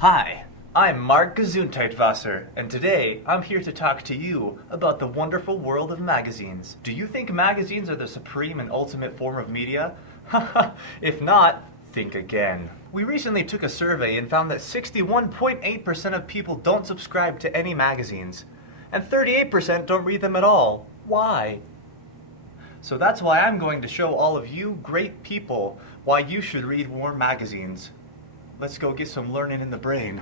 Hi, I'm Mark Gesundheitwasser, and today I'm here to talk to you about the wonderful world of magazines. Do you think magazines are the supreme and ultimate form of media? If not, think again. We recently took a survey and found that 61.8% of people don't subscribe to any magazines, and 38% don't read them at all. Why? So that's why I'm going to show all of you great people why you should read more magazines. Let's go get some learning in the brain.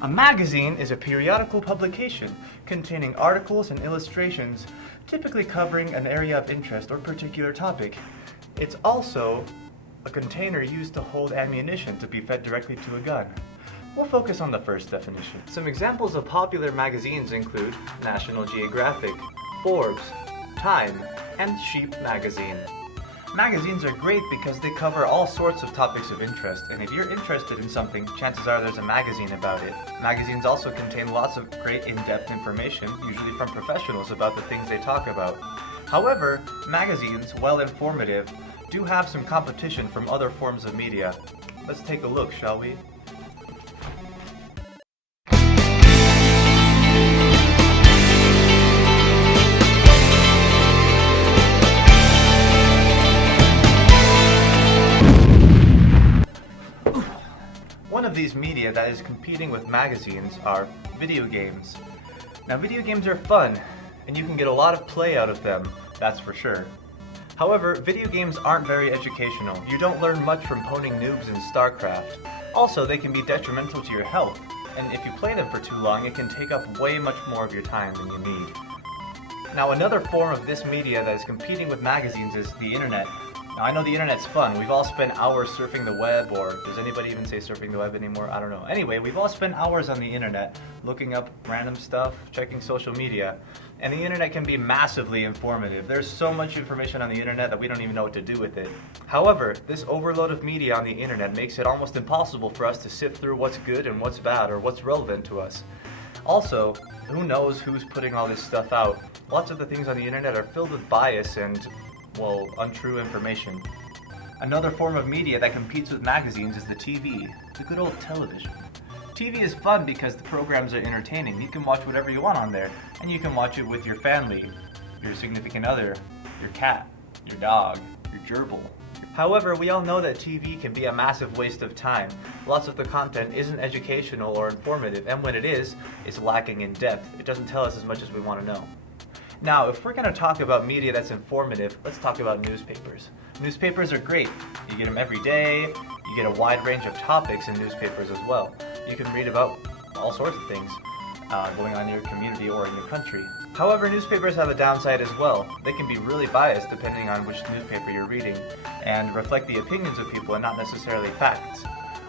A magazine is a periodical publication containing articles and illustrations, typically covering an area of interest or particular topic. It's also a container used to hold ammunition to be fed directly to a gun. We'll focus on the first definition. Some examples of popular magazines include National Geographic, Forbes, Time, and Sheep Magazine. Magazines are great because they cover all sorts of topics of interest, and if you're interested in something, chances are there's a magazine about it. Magazines also contain lots of great in-depth information, usually from professionals about the things they talk about. However, magazines, while informative, do have some competition from other forms of media. Let's take a look, shall we? One of these media that is competing with magazines are video games. Now, video games are fun, and you can get a lot of play out of them, that's for sure. However, video games aren't very educational. You don't learn much from poning noobs in StarCraft. Also, they can be detrimental to your health, and if you play them for too long, it can take up way much more of your time than you need. Now, another form of this media that is competing with magazines is the internet. Now, I know the internet's fun. We've all spent hours surfing the web, or does anybody even say surfing the web anymore? I don't know. Anyway, we've all spent hours on the internet looking up random stuff, checking social media, and the internet can be massively informative. There's so much information on the internet that we don't even know what to do with it. However, this overload of media on the internet makes it almost impossible for us to sift through what's good and what's bad or what's relevant to us. Also, who knows who's putting all this stuff out? Lots of the things on the internet are filled with bias and, well, untrue information. Another form of media that competes with magazines is the TV, the good old television. TV is fun because the programs are entertaining. You can watch whatever you want on there, and you can watch it with your family, your significant other, your cat, your dog, your gerbil. However, we all know that TV can be a massive waste of time. Lots of the content isn't educational or informative, and when it is, it's lacking in depth. It doesn't tell us as much as we want to know. Now, if we're going to talk about media that's informative, let's talk about newspapers. Newspapers are great. You get them every day. You get a wide range of topics in newspapers as well. You can read about all sorts of things going on in your community or in your country. However, newspapers have a downside as well. They can be really biased depending on which newspaper you're reading and reflect the opinions of people and not necessarily facts.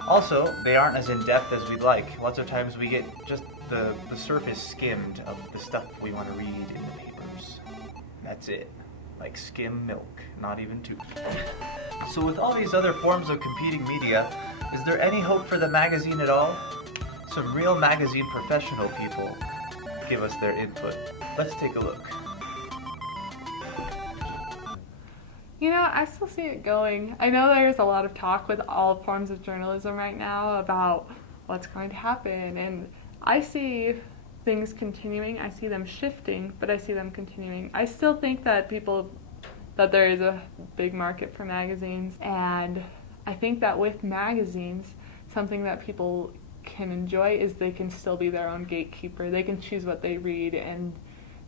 Also, they aren't as in-depth as we'd like. Lots of times we get just the surface skimmed of the stuff we want to read in the papers. That's it. Like skim milk, not even tooth. So with all these other forms of competing media, is there any hope for the magazine at all? Some real magazine professional people give us their input. Let's take a look. You know, I still see it going. I know there's a lot of talk with all forms of journalism right now about what's going to happen, and I see things continuing. I see them shifting, but I see them continuing. I still think that there is a big market for magazines, and I think that with magazines, something that people can enjoy is they can still be their own gatekeeper. They can choose what they read, and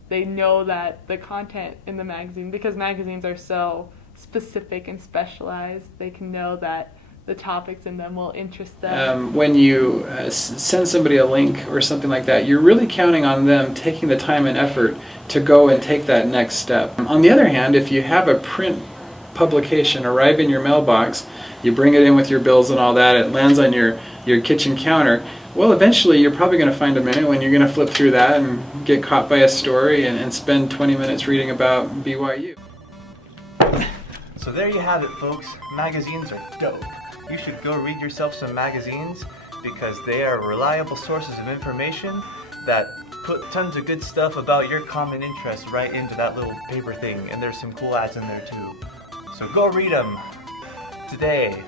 they know that the content in the magazine, because magazines are so specific and specialized, they can know that the topics in them will interest them. When you send somebody a link or something like that, you're really counting on them taking the time and effort to go and take that next step. On the other hand, if you have a print publication arrive in your mailbox, you bring it in with your bills and all that, it lands on your kitchen counter, well, eventually you're probably going to find a minute when you're going to flip through that and get caught by a story and spend 20 minutes reading about BYU. So there you have it, folks. Magazines are dope. You should go read yourself some magazines because they are reliable sources of information that put tons of good stuff about your common interests right into that little paper thing, and there's some cool ads in there too. So go read them today.